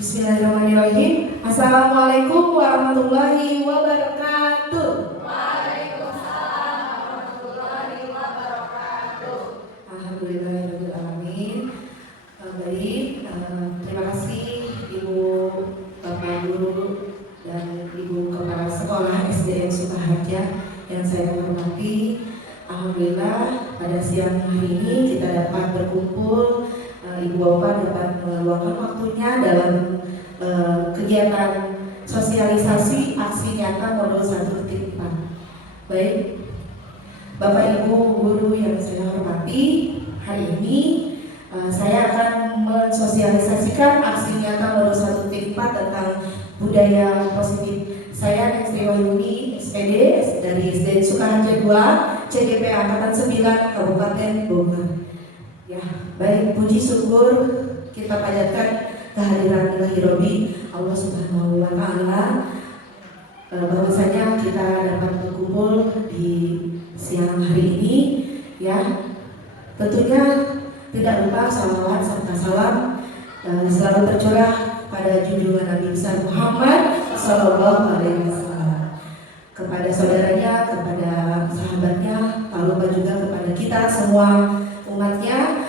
Bismillahirrahmanirrahim. Assalamualaikum warahmatullahi wabarakatuh. Waalaikumsalam warahmatullahi wabarakatuh. Alhamdulillahirabbil alamin. Baik, terima kasih Ibu Bapak Guru dan Ibu Kepala Sekolah SDN Sukaharja yang saya hormati. Alhamdulillah pada siang hari ini kita dapat berkumpul, Ibu Bapak dapat meluangkan waktunya dalam kegiatan sosialisasi aksi nyata modul 1.4. Baik, Bapak Ibu guru yang saya hormati, hari ini saya akan mensosialisasikan aksi nyata modul 1.4 tentang budaya positif. Saya Nestri Wahyuni, SPD dari SDN Sukaharja 2, CGP Angkatan 9, Kabupaten Bogor. Ya, baik, puji syukur kita panjatkan kehadiran Ilahi Robbi Allah Subhanahu wa Ta'ala, bahwasanya kita dapat berkumpul di siang hari ini. Ya, tentunya tidak lupa salawat serta salam selalu tercurah pada junjungan Nabi besar Muhammad Sallallahu Alaihi Wasallam, kepada saudaranya, kepada sahabatnya, tak lupa juga kepada kita semua umatnya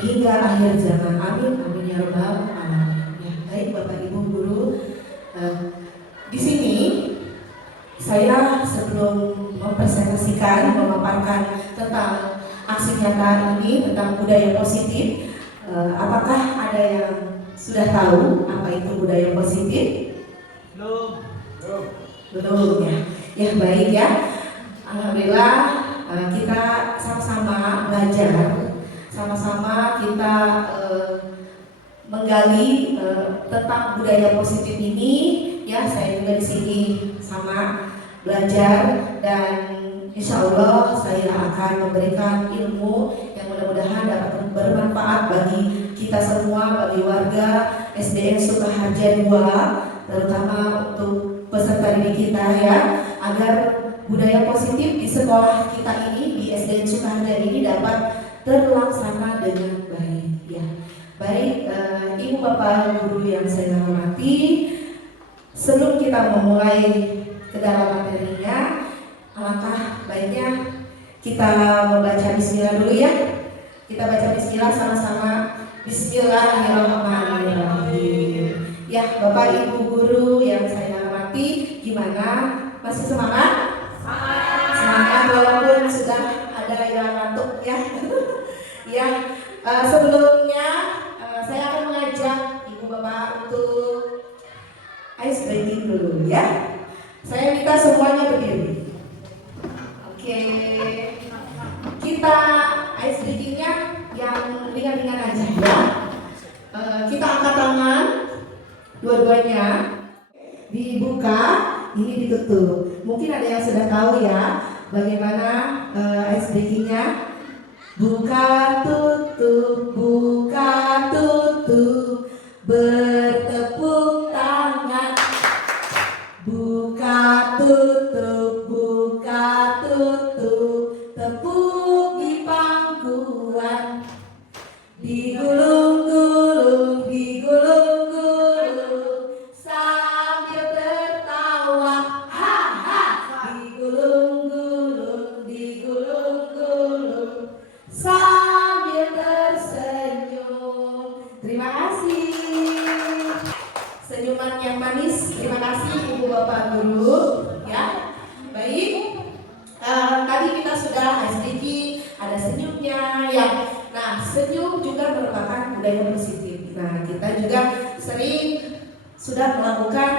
hingga akhir zaman. Amin amin ya rabbal alamin. Ya, baik Bapak Ibu guru, di sini saya sebelum mempresentasikan, memaparkan tentang aksi nyata ini tentang budaya positif, apakah ada yang sudah tahu apa itu budaya positif? Belum ya. Ya baik ya. Alhamdulillah kita sama-sama belajar, sama-sama kita menggali tentang budaya positif ini. Ya, saya juga di sini sama belajar, dan insya Allah saya akan memberikan ilmu yang mudah-mudahan dapat bermanfaat bagi kita semua, bagi warga SDN Sukaharja 2, terutama untuk peserta didik kita ya, agar budaya positif di sekolah kita ini, di SDN Sukaharja ini dapat terlaksana dengan baik ya. Baik, Ibu Bapak guru yang saya hormati, sebelum kita memulai ke dalam materinya, alangkah baiknya kita membaca bismillah dulu ya. Kita baca bismillah sama-sama. Bismillahirrahmanirrahim. Ya, Bapak Ibu guru yang saya hormati, gimana? Masih semangat? Semangat walaupun sudah ada yang ngantuk ya. Ya, sebelumnya saya akan mengajak Ibu Bapak untuk ice breaking dulu ya. Saya minta semuanya berdiri. Oke. Kita ice breakingnya yang ringan-ringan aja ya. Kita angkat tangan dua-duanya, dibuka, ini ditutup. Mungkin ada yang sudah tahu ya bagaimana ice breakingnya. Buka tutup, bertepuk tangan. Buka tutup, tepuk di pangkuan. Digulung-gulung, sambil tertawa. Ha ha. Digulung-gulung, sambil tersenyum. Terima kasih. Senyuman yang manis. Terima kasih Ibu Bapak guru. Ya, baik. Tadi kita sudah SDG, ada senyumnya ya. Nah, senyum juga merupakan budaya positif. Nah, kita juga sering sudah melakukan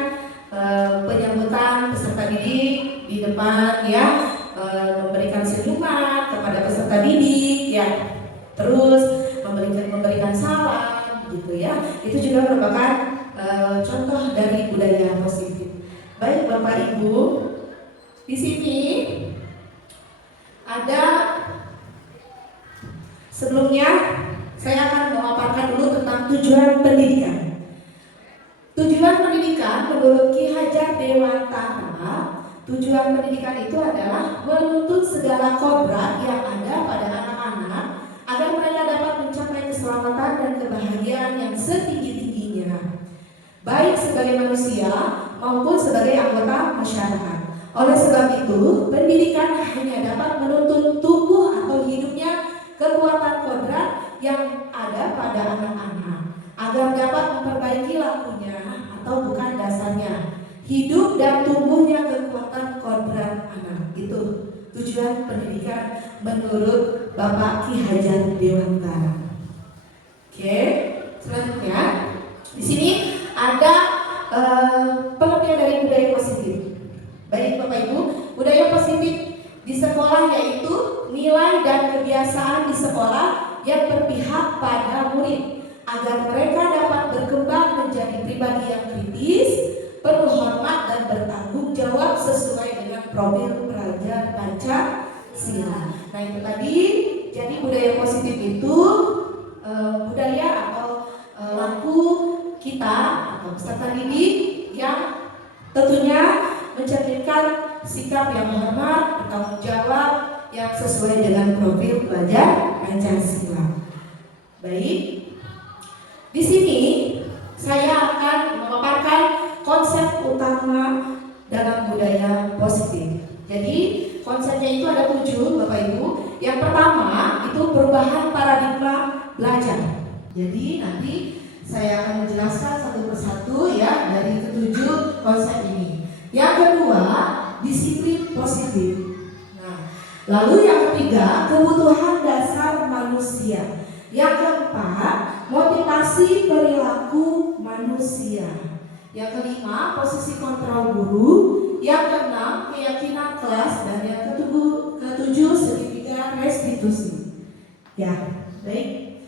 penyambutan peserta didik di depan ya, memberikan senyuman kepada peserta didik ya, terus memberikan salam gitu ya. Itu juga merupakan contoh dari budaya positif. Baik Bapak Ibu, di sini ada, sebelumnya saya akan memaparkan dulu tentang tujuan pendidikan. Tujuan pendidikan menurut Ki Hajar Dewantara, tujuan pendidikan itu adalah menuntut segala kodrat yang ada pada anak-anak agar mereka dapat mencapai keselamatan dan kebahagiaan yang setinggi-tingginya. baik sebagai manusia maupun sebagai anggota masyarakat. Oleh sebab itu, pendidikan hanya dapat menuntun tumbuh atau hidupnya kekuatan kodrat yang ada pada anak-anak agar dapat memperbaiki lakunya atau bukan dasarnya, hidup dan tumbuhnya kekuatan kodrat anak. Itu tujuan pendidikan menurut Bapak Ki Hajar Dewantara. Oke, selanjutnya di sini ada pengertian dari budaya positif. Baik Bapak Ibu, budaya positif di sekolah yaitu nilai dan kebiasaan di sekolah yang berpihak pada murid agar mereka dapat berkembang menjadi pribadi yang kritis, penuh hormat dan bertanggung jawab sesuai dengan profil pelajar Pancasila. Nah itu tadi, jadi budaya positif itu budaya atau laku kita atau peserta didik yang tentunya mencerminkan sikap yang hormat, bertanggung jawab yang sesuai dengan profil pelajar Pancasila. Baik, di sini saya akan memaparkan konsep utama dalam budaya positif. Jadi konsepnya itu ada 7 Bapak Ibu. Yang pertama itu perubahan paradigma belajar. Jadi nanti saya akan menjelaskan satu persatu ya dari ke-7 konsep ini. Yang kedua, disiplin positif. Nah, lalu yang ketiga, kebutuhan dasar manusia. Yang keempat, motivasi perilaku manusia. Yang kelima, posisi kontrol guru. Yang keenam, keyakinan kelas. Dan yang ketujuh, segitiga restitusi. Ya, baik.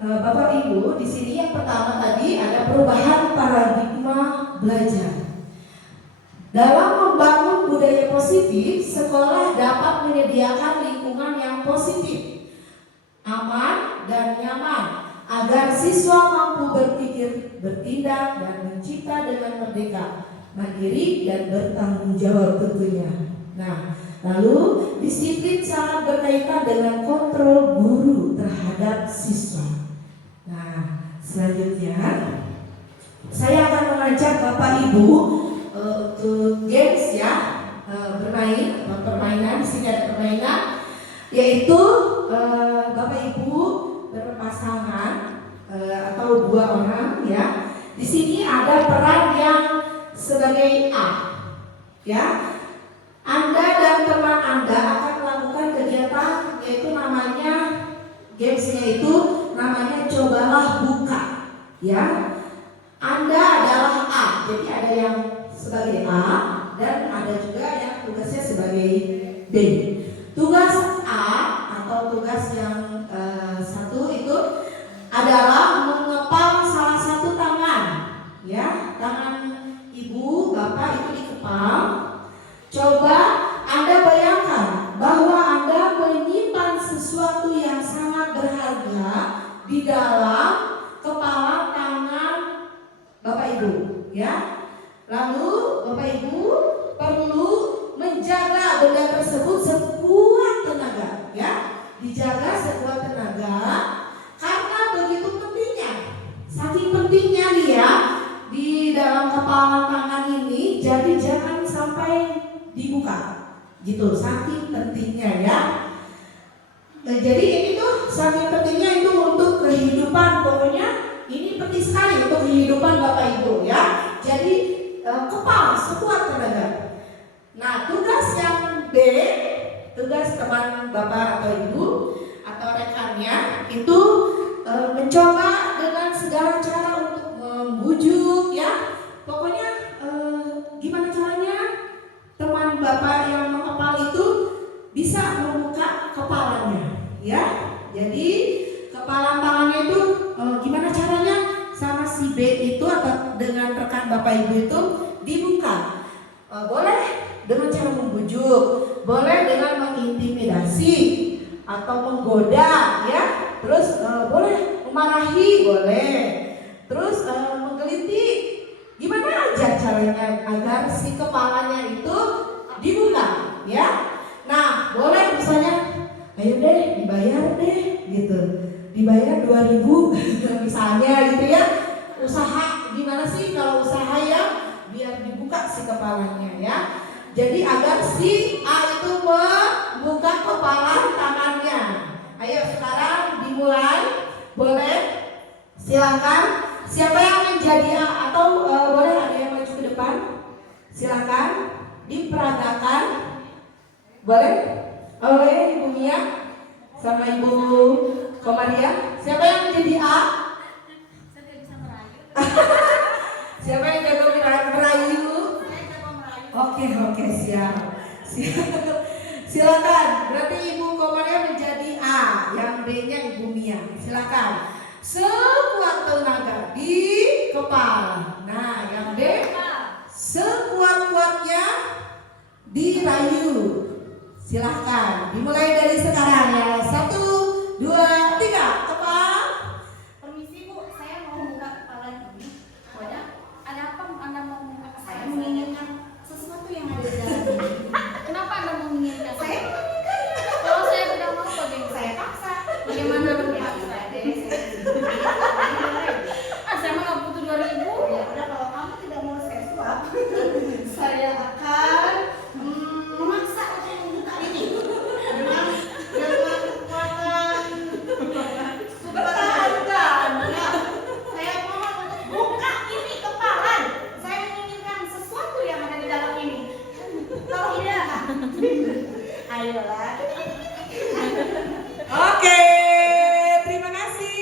Bapak Ibu, di sini yang pertama tadi ada perubahan paradigma belajar. Dalam membangun budaya positif, sekolah dapat menyediakan lingkungan yang positif, aman dan nyaman, agar siswa mampu berpikir, bertindak, dan mencipta dengan merdeka, mandiri, dan bertanggung jawab tentunya. Nah, lalu disiplin sangat berkaitan dengan kontrol guru terhadap siswa. Nah, selanjutnya saya akan mengajak Bapak Ibu untuk games ya, bermain atau permainan. Di sini ada permainan yaitu Bapak Ibu berpasangan atau 2 orang ya. Di sini ada peran yang sebagai A ya. Anda dan teman Anda akan melakukan kegiatan yaitu namanya gamesnya itu namanya cobalah buka ya. Anda adalah A, jadi ada yang sebagai A dan ada juga yang tugasnya sebagai B. Tugas A atau tugas yang satu itu adalah mengepal salah satu tangan, ya, tangan ibu, bapak itu dikepal. Coba Anda bayangkan bahwa Anda menyimpan sesuatu yang sangat berharga di dalam kepala tangan bapak ibu, ya. Lalu Bapak Ibu perlu menjaga benda tersebut sekuat tenaga, ya, dijaga sekuat tenaga karena begitu pentingnya, saking pentingnya dia di dalam kepala tangan ini, jadi jangan sampai dibuka, gitu, saking pentingnya ya. Jadi ini tuh saking pentingnya itu untuk kehidupan, pokoknya ini penting sekali untuk kehidupan Bapak Ibu ya. Jadi kepal sekuat tenaga. Nah, tugas yang B, tugas teman bapak atau ibu atau rekannya itu mencoba dengan segala cara untuk membujuk ya. Pokoknya gimana caranya teman bapak yang mengepal itu bisa membuka kepalanya ya. Jadi kepala tangannya itu gimana caranya sama si B itu atau dengan rekan bapak ibu itu dibuka. Boleh dengan cara membujuk, boleh dengan mengintimidasi atau menggoda ya. Terus boleh memarahi, boleh. Terus menggelitik. Gimana aja caranya agar si kepalanya itu dibuka ya. Nah, boleh misalnya ayo deh dibayar deh gitu. Dibayar 2.000 misalnya gitu ya. Usaha gimana sih kalau kepalanya ya. Jadi agar si A itu membuka kepala tangannya. Ayo sekarang dimulai. Boleh? Silakan. Siapa yang menjadi A atau boleh ada yang maju ke depan? Silakan diperagakan. Boleh? Oleh Ibu Mia sama Ibu Komaria. Siapa yang menjadi A? Saya tidak bisa merayu. Siapa yang jago merayu? Saya jago merayu. Oke, siap. Silakan. Berarti Ibu Komaria menjadi A, yang B-nya Ibu Mia. Silakan. Sekuat tenaga di kepala. Nah, yang B sekuat-kuatnya dirayu. Silahkan dimulai dari sekarang ya. 1, 2, 3. Kepala. Permisi Bu, saya mau buka kepala ini. Pokoknya ada apa Anda mau buka? Saya menginginkan sesuatu yang ada di dalam ini. Kenapa Anda menginginkan? Saya menginginkan. Kalau saya tidak mau, bagaimana? Saya paksa. Bagaimana berpaksa? Saya mah nggak butuh 2.000. Ya udah, kalau kamu tidak mau saya suap, saya akan memaksa untuk membuka ini dengan kekuatan supertahankan. Ya, saya mohon untuk buka ini kepala. Saya menginginkan sesuatu yang ada di dalam ini. Kalau tidak, ayolah. Oke, terima kasih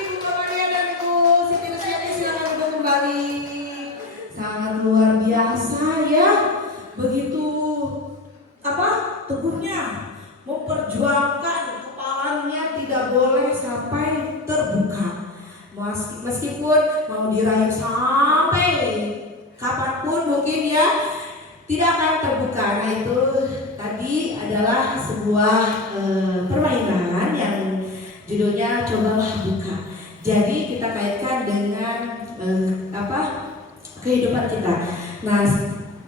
Ibu Komaria dan Ibu Siti Nusyati. Silakan untuk kembali. Sangat luar biasa ya. Begitu teguhnya memperjuangkan kepalanya tidak boleh sampai terbuka. Meskipun mau dirayu sampai kapanpun mungkin ya tidak akan terbuka. Nah itu tadi adalah sebuah permainan yang judulnya Cobalah Buka. Jadi kita kaitkan dengan kehidupan kita. Nah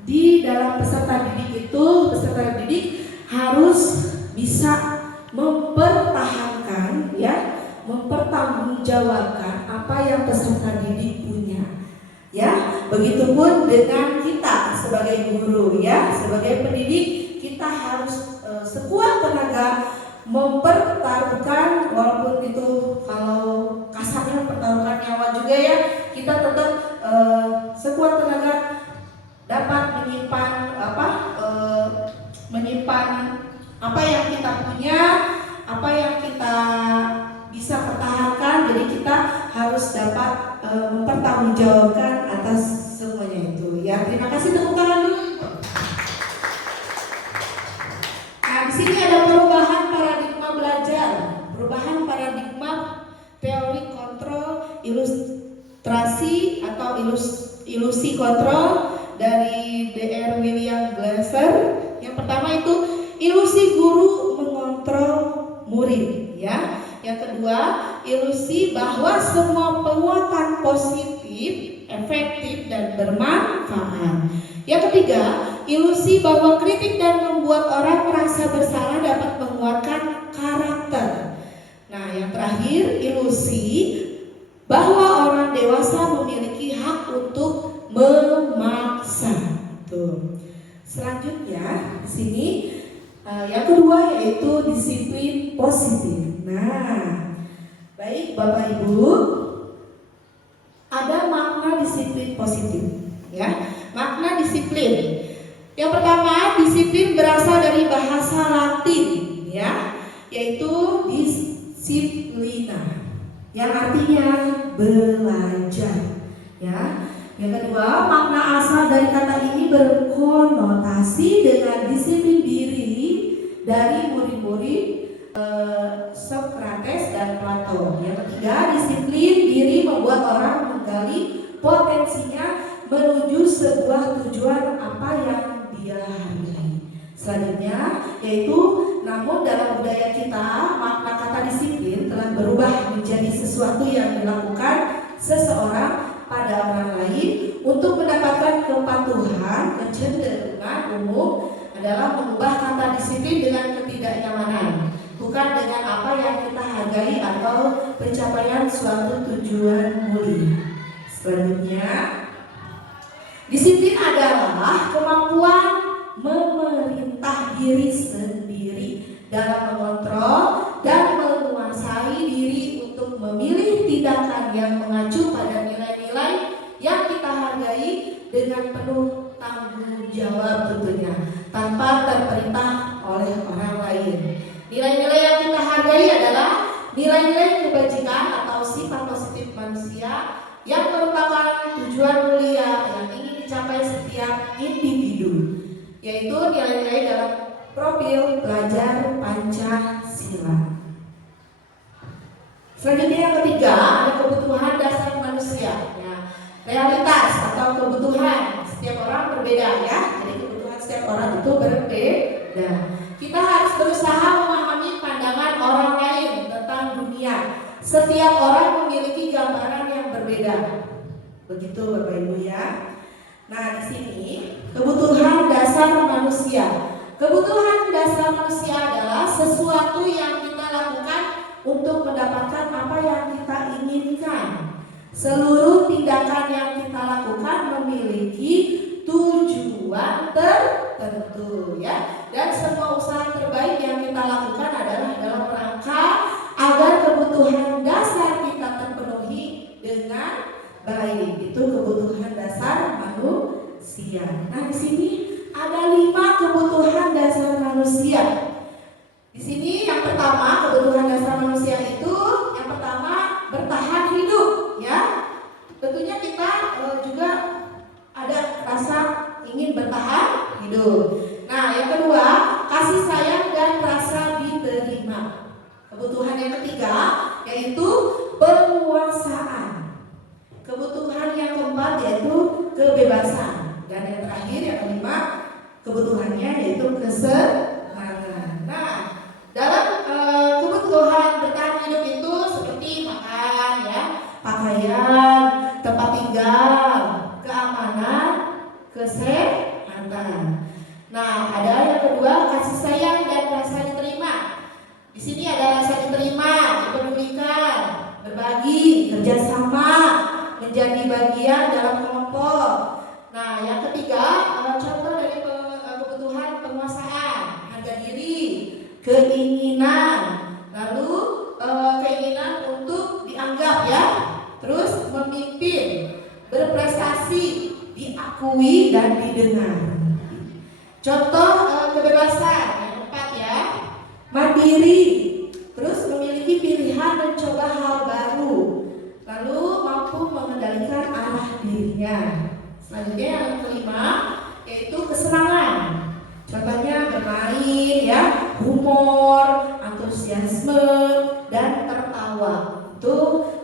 di dalam peserta didik itu, peserta didik harus bisa mempertahankan ya, mempertanggungjawabkan apa yang peserta didik punya. Ya, begitupun dengan kita sebagai guru ya, sebagai pendidik kita harus sekuat tenaga mempertaruhkan, walaupun itu kalau kasarnya pertaruhkan nyawa juga ya, kita tetap sekuat tenaga dapat menyimpan apa yang kita punya, apa yang kita bisa pertahankan. Jadi kita harus dapat mempertanggungjawabkan atas semuanya itu ya. Terima kasih, tepuk tangan dulu. Nah, di sini ada perubahan paradigma belajar, perubahan paradigma teori kontrol ilustrasi atau ilusi kontrol dari Dr. William Glasser. Yang pertama itu ilusi guru mengontrol murid ya. Yang kedua, ilusi bahwa semua perbuatan positif, efektif dan bermanfaat. Yang ketiga, ilusi bahwa kritik dan membuat orang merasa bersalah dapat menguatkan karakter. Nah, yang terakhir, ilusi bahwa orang dewasa memiliki hak untuk memaksa. Tuh. Selanjutnya di sini yang kedua yaitu disiplin positif. Nah, baik Bapak Ibu, ada makna disiplin positif ya. Makna disiplin. Yang pertama, disiplin berasal dari bahasa Latin ya, yaitu disiplina yang artinya belajar ya. Yang kedua, makna asal dari kata ini berkonotasi dengan disiplin diri dari murid-murid Socrates dan Plato. Yang ketiga, disiplin diri membuat orang menggali potensinya menuju sebuah tujuan apa yang dia hargai. Selanjutnya, yaitu namun dalam budaya kita, makna kata disiplin telah berubah menjadi sesuatu yang dilakukan seseorang pada orang lain untuk mendapatkan kepatuhan. Kecenderungan umum adalah mengubah kata disiplin dengan ketidaknyamanan, bukan dengan apa yang kita hargai atau pencapaian suatu tujuan mulia. Selanjutnya, Disiplin adalah kemampuan memerintah diri sendiri dalam mengontrol dan menguasai diri untuk memilih tindakan yang mengacu pada nilai-nilai yang kita hargai dengan penuh tanggung jawab tentunya, tanpa terperintah oleh orang lain. Nilai-nilai yang kita hargai adalah nilai-nilai kebajikan atau sifat positif manusia yang merupakan tujuan mulia yang ingin dicapai setiap individu, yaitu nilai-nilai dalam profil pelajar Pancasila. Selanjutnya yang ketiga, ada kebutuhan dasar manusia. Ya, realitas atau kebutuhan setiap orang berbeda ya. Jadi kebutuhan setiap orang itu berbeda. Kita harus berusaha memahami pandangan orang lain tentang dunia. Setiap orang memiliki gambaran yang berbeda. Begitu Bapak Ibu ya. Nah, di sini kebutuhan dasar manusia. Kebutuhan dasar manusia adalah sesuatu yang kita lakukan untuk mendapatkan apa yang kita inginkan. Seluruh tindakan yang kita lakukan memiliki tujuan tertentu ya. Dan semua usaha terbaik yang kita lakukan adalah dalam rangka agar kebutuhan dasar kita terpenuhi dengan baik. Itu kebutuhan dasar manusia. Nah, di sini ada 5 kebutuhan dasar manusia. Di sini yang pertama, kebutuhan dasar manusia itu yang pertama bertahan hidup ya. Tentunya kita juga ada rasa ingin bertahan hidup. Nah, yang kedua, kasih sayang dan rasa diterima. Kebutuhan yang ketiga yaitu penguasaan. Kebutuhan yang keempat yaitu kebebasan. Dan yang terakhir yang kelima, kebutuhannya yaitu kesenangan. Nah, dalam kebutuhan bertahan hidup itu seperti makan ya, pakaian, tempat tinggal, keamanan, kesehatan. Nah, ada yang kedua, kasih sayang dan rasa diterima. Di sini ada rasa diterima, dipedulikan, berbagi, kerjasama, menjadi bagian dalam kelompok. Nah, yang ketiga, contoh dari kebutuhan penguasaan, harga diri, keinginan, lalu keinginan untuk dianggap ya, terus memimpin, berprestasi, diakui dan didengar. Contoh kebebasan yang keempat ya, mandiri, terus memiliki pilihan mencoba hal baru, lalu mampu mengendalikan arah dirinya. Selanjutnya yang kelima yaitu kesenangan. Contohnya bermain ya, humor, antusiasme, dan tertawa. Itu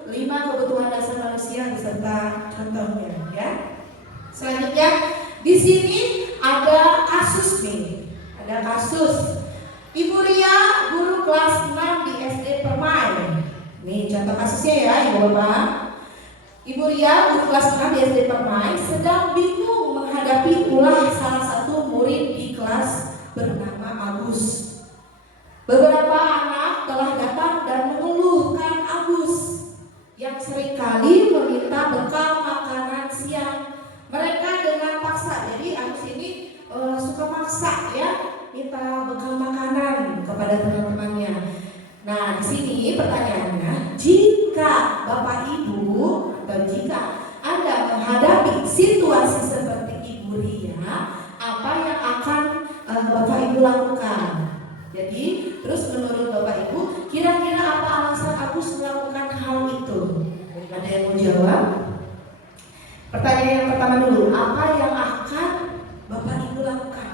5 kebutuhan dasar manusia beserta contohnya ya. Selanjutnya di sini ada kasus nih. Ada kasus Ibu Ria, guru kelas 6 di SD Permai. Nih contoh kasusnya ya Ibu Bapak. Ibu Ria, guru kelas 6 di SD Permai, sedang bingung menghadapi ulah salah satu murid di kelas bernama Agus. Beberapa anak telah datang dan mengeluhkan Agus yang seringkali meminta bekal makanan siang mereka dengan paksa. Jadi Agus ini suka maksa ya, minta bekal makanan kepada teman-temannya. Nah, di sini pertanyaannya, jika Bapak Ibu atau jika Anda menghadapi situasi seperti Ibu Ria, apa yang akan Bapak Ibu lakukan? Jadi, terus menurut Bapak Ibu, kira-kira apa alasan Agus melakukan hal itu? Ada yang mau jawab? Pertanyaan yang pertama dulu, apa yang akan Bapak Ibu lakukan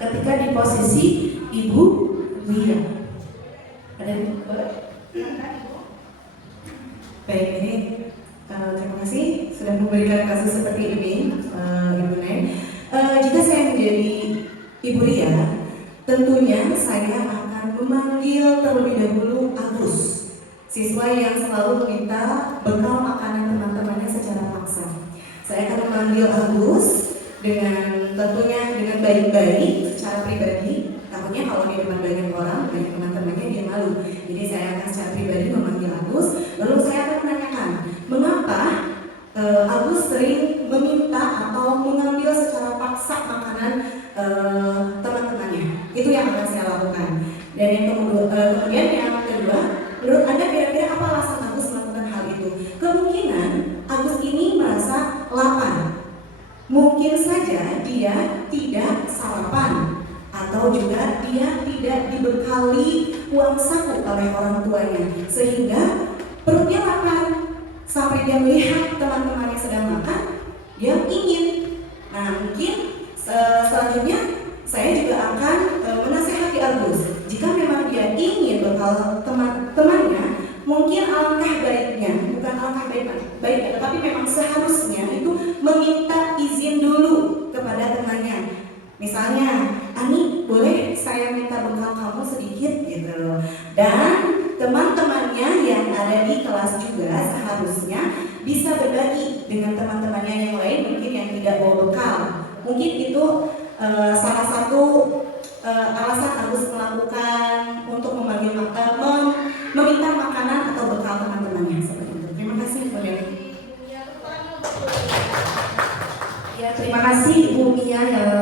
ketika di posisi Ibu Ria? Ada yang boleh? Baik, ini terima kasih sudah memberikan kasus seperti ini, Ibu Neng. Jika saya menjadi Ibu Ria, tentunya saya akan memanggil terlebih dahulu Agus, siswa yang selalu meminta bekal makanan teman-temannya secara paksa. Saya akan memanggil Agus dengan tentunya dengan baik-baik secara pribadi. Takutnya kalau di depan banyak orang, banyak teman-temannya dia malu. Jadi saya akan secara pribadi memanggil Agus, lalu saya akan menanyakan mengapa Agus sering meminta atau mengambil secara paksa makanan teman-temannya. Itu yang akan saya lakukan. Dan yang kemudian yang kedua, menurut Anda kira-kira apa alasan Agus melakukan hal itu? Kemungkinan Agus ini merasa lapar. Mungkin saja dia tidak sarapan, atau juga dia tidak dibekali uang saku oleh orang tuanya, sehingga perutnya lapar. Sampai dia melihat teman-temannya sedang makan, dia ingin. Nah, mungkin selanjutnya saya juga akan menasihati Agus. Jika memang dia ingin bekal teman-temannya, mungkin alangkah baiknya, bukan alangkah baiknya, tetapi memang seharusnya itu meminta izin dulu kepada temannya. Misalnya, Ani, boleh saya minta bekal kamu sedikit gitu. Dan teman-temannya yang ada di kelas juga seharusnya bisa berbagi dengan teman-temannya yang lain mungkin yang tidak bawa bekal. Mungkin itu salah satu alasan Agus melakukan untuk meminta makanan atau bekal teman-temannya seperti itu. Terima kasih Bu Dewi. Ya, terima kasih Ibu Mia yang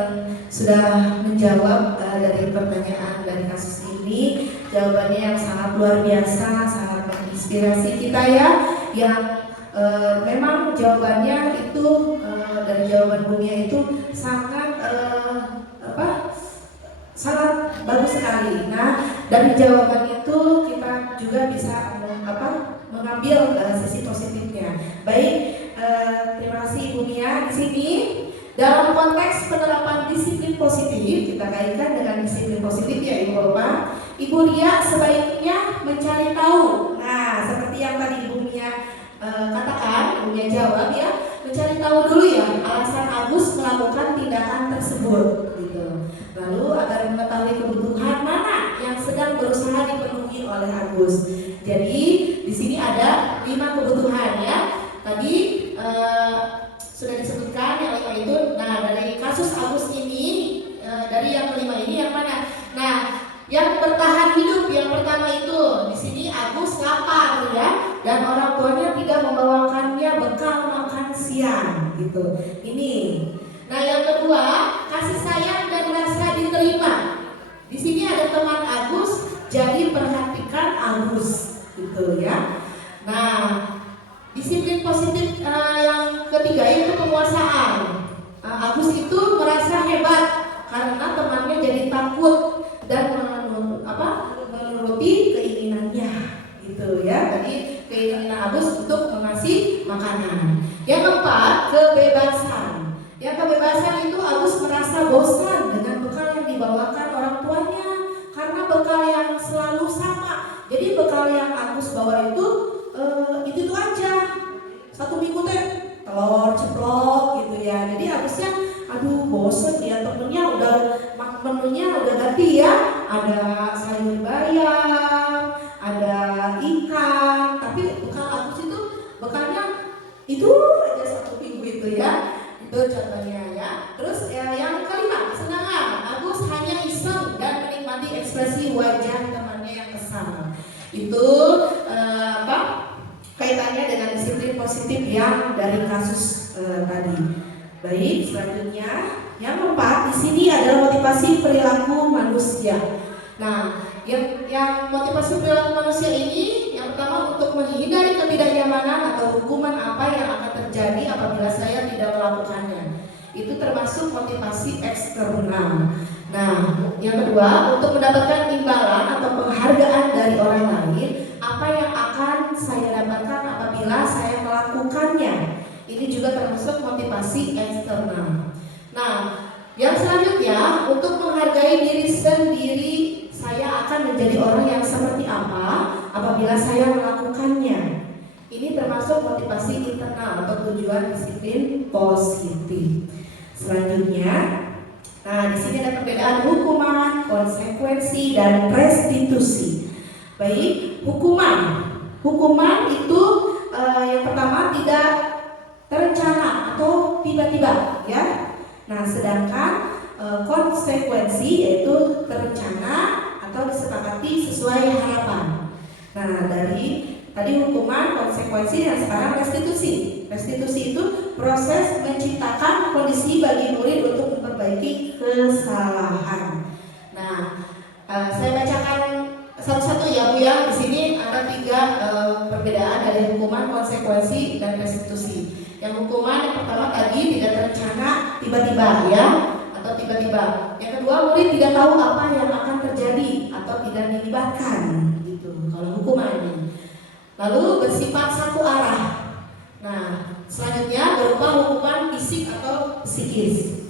sudah menjawab dari pertanyaan dari kasus ini. Jawabannya yang sangat luar biasa, sangat menginspirasi kita ya. Yang memang jawabannya itu dari jawaban Bu Mia itu sangat sangat bagus sekali. Nah, dari jawaban itu kita juga bisa mengambil sisi positifnya. Baik, terima kasih Ibu Mia. Di sini dalam konteks penerapan disiplin positif, kita kaitkan dengan disiplin positif ya Ibu Bapak. Ibu Lia sebaiknya mencari tahu. Nah, seperti yang tadi Ibu Mia katakan, Ibu Mia jawab ya, mencari tahu dulu ya alasan Agus melakukan tindakan tersebut gitu. Lalu agar mengetahui kebutuhan mana yang sedang berusaha dipenuhi oleh Agus. Jadi di sini ada 5 kebutuhan ya. Tadi sudah disebutkan yang 5 itu. Nah, dari kasus Agus ini, dari yang kelima ini yang mana? Nah, yang bertahan hidup yang pertama itu di sini Agus lapar ya, dan orang tuanya tidak membawakannya bekal makan siang gitu. Ini. Nah, yang kedua, kasih sayang dan rasa diterima. Di sini ada teman Agus, jadi perhatikan Agus gitu ya. Nah, disiplin positif yang ketiga itu penguasaan. Agus itu merasa hebat karena temannya jadi takut dan menuruti keinginannya gitu ya. Jadi keinginan Agus untuk mengasih makanan. Yang keempat, kebebasan. Yang kebebasan itu Agus merasa bosan dengan bekal yang dibawakan orang tuanya karena bekal yang selalu sama. Jadi bekal yang Agus bawa itu aja. Satu minggu teh telur ceplok gitu ya. Jadi Agusnya aduh bosen ya, menunya udah ganti ya. Ada sayur bayam, ada ikan, tapi bekal Agus itu bekalnya itu aja satu minggu itu ya. Itu contohnya ya. Terus yang kelima, kesenangan. Agus hanya iseng dan menikmati ekspresi wajah temannya yang kesal. Itu kaitannya dengan disiplin positif yang dari kasus tadi. Baik, selanjutnya yang keempat di sini adalah motivasi perilaku manusia. Nah, yang motivasi perilaku manusia ini yang pertama untuk menghindari ketidaknyamanan atau hukuman apa yang akan terjadi apabila saya tidak melakukannya. Itu termasuk motivasi eksternal. Nah, yang kedua untuk mendapatkan imbalan atau penghargaan dari orang lain, apa yang akan saya dapatkan apabila saya melakukannya. Ini juga termasuk motivasi eksternal. Nah, yang selanjutnya untuk menghargai diri sendiri, saya akan menjadi orang yang seperti apa apabila saya melakukannya. Ini termasuk motivasi internal atau tujuan disiplin positif. Selanjutnya, nah di sini ada perbedaan hukuman, konsekuensi, dan restitusi. Baik, hukuman itu yang pertama tidak terencana atau tiba-tiba ya. Nah, sedangkan konsekuensi yaitu terencana atau disepakati sesuai harapan. Nah, dari tadi hukuman, konsekuensi, dan sekarang restitusi. Restitusi itu proses menciptakan kondisi bagi murid untuk memperbaiki kesalahan. Nah, saya bacakan satu-satu ya Bu ya. Di sini ada 3 perbedaan dari hukuman, konsekuensi, dan restitusi. Yang hukuman yang pertama tadi tidak terencana, tiba-tiba ya, atau tiba-tiba. Yang kedua, murid tidak tahu apa yang akan terjadi atau tidak dilibatkan gitu. Kalau hukumannya. Lalu bersifat satu arah. Nah, selanjutnya berupa hukuman fisik atau psikis.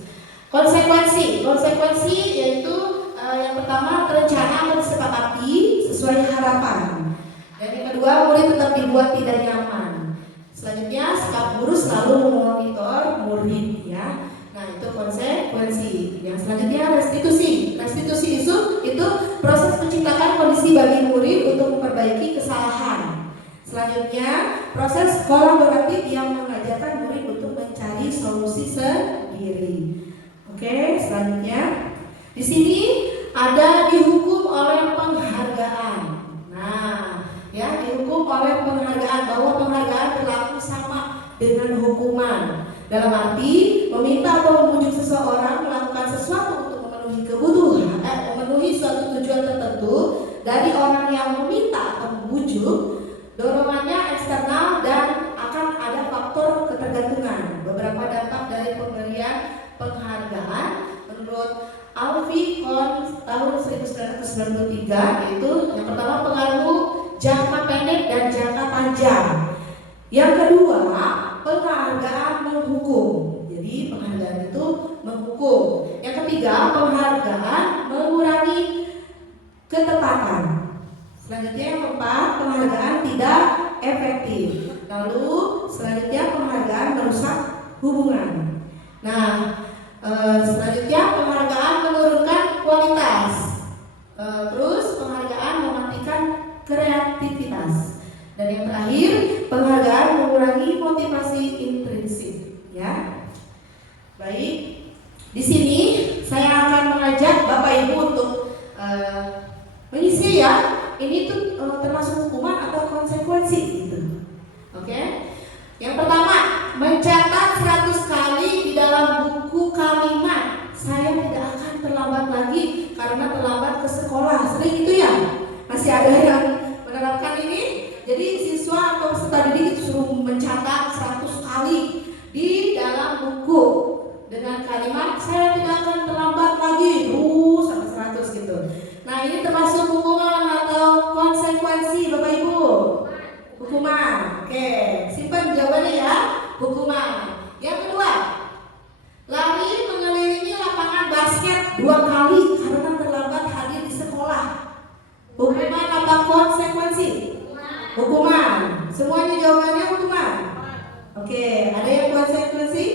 Konsekuensi yaitu yang pertama terencana atau disepakati sesuai harapan. Dan yang kedua, murid tetap dibuat tidak nyaman. Selanjutnya, sikap guru selalu memonitor murid ya. Nah, itu konsekuensi. Yang selanjutnya restitusi. Restitusi itu proses menciptakan kondisi bagi murid untuk memperbaiki kesalahan. Selanjutnya, proses kolaboratif yang mengajarkan murid untuk mencari solusi sendiri. Oke, selanjutnya di sini ada dihukum oleh penghargaan. Nah, ya dihukum oleh penghargaan, bahwa penghargaan berlaku sama dengan hukuman. Dalam arti meminta atau membujuk seseorang melakukan sesuatu untuk memenuhi kebutuhan, memenuhi suatu tujuan tertentu dari orang yang meminta atau membujuk. Dorongannya eksternal dan akan ada faktor ketergantungan. Beberapa dampak dari pemberian penghargaan menurut Alfie Kohn tahun 1993 yaitu yang pertama pengaruh jangka pendek dan jangka panjang. Yang kedua, penghargaan menghukum. Jadi penghargaan itu menghukum. Yang ketiga, penghargaan mengurangi ketepatan. Selanjutnya yang keempat, penghargaan tidak efektif. Lalu selanjutnya penghargaan merusak hubungan. Nah, selanjutnya penghargaan menurunkan kualitas. Terus penghargaan mematikan kreativitas. Dan yang terakhir, penghargaan mengurangi motivasi intrinsik. Ya, baik. Di sini saya akan mengajak Bapak Ibu untuk mengisi ya. Ini tuh termasuk hukuman atau konsekuensi gitu. Oke. Yang pertama, mencatat 100 kali di dalam buku kalimat. Saya tidak akan terlambat lagi karena terlambat ke sekolah. Sering itu ya? Masih ada yang menerapkan ini? Jadi siswa atau peserta didik disuruh mencatat 100 kali di dalam buku dengan kalimat saya tidak akan terlambat lagi sampai 100 gitu. Nah, ini termasuk hukuman atau konsekuensi Bapak Ibu? Hukuman. Oke, simpan jawabannya ya. Hukuman. Yang kedua, lari mengelilingi lapangan basket 2 kali karena terlambat hadir di sekolah. Hukuman apa konsekuensi? Hukuman. Semuanya jawabannya hukuman. Oke, ada yang konsekuensi?